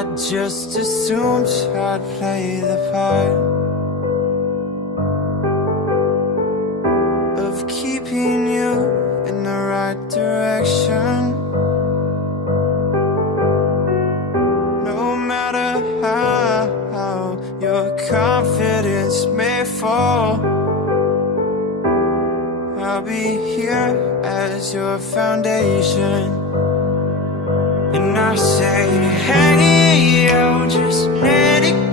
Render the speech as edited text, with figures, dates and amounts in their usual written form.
I just assumed I'd play the part of keeping you in the right direction. No matter how your confidence may fall, I'll be here as your foundation. And I say, hey, yo, just let it